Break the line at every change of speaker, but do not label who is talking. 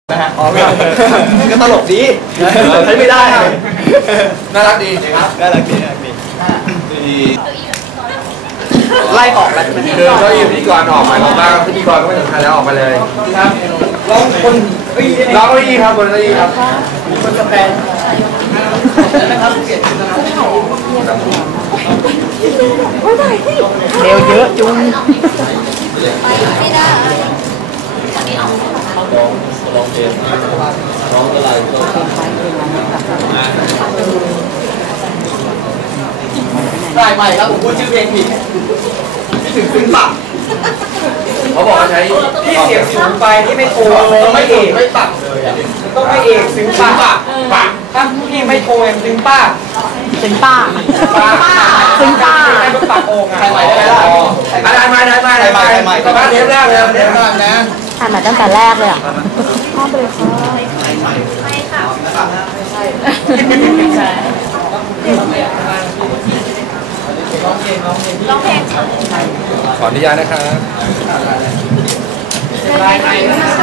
นะฮะอ๋อก็ตลกดีใช้ไม่ได้น่ารักดีครับน่ารักดีไล่ออกแล้วคือก็อยู่พิธีกรออกมาแล้วบ้างพิธีกรก็ไม่สำคัญแล้วออกมาเลยครับร้องคนร้องดีครับคนดีครับคนสแตนนะครับเร็วเยอะจุง
ไม่ได้
ร้องเพลงร้องอะไรก็
ได้ใหม่ครับผมพูดชื่อเพลงผิดพี่ถึงซึ้งปากเขาบอกว่าใช้ที่เสียงสูงไปที่ไม่โทรไม่เอกไม่ปักเลยต้องไม่เอกซึ้งปากปากถ้าพี่ไม่โทรยังซึ้งปาก
ซึ้งป้าซึ้งป้า
ให้ลูกปากโอ่งใครใหม่ได้ไหมก็มาเทปแรกเลยเทปแรกนะ
ถ่ายมาตั้งแต่แรกเลยอ่ะชอบเลยค่ะ
ไม่ค่ะ
ร้องเพลง
ขออนุญาตนะครับ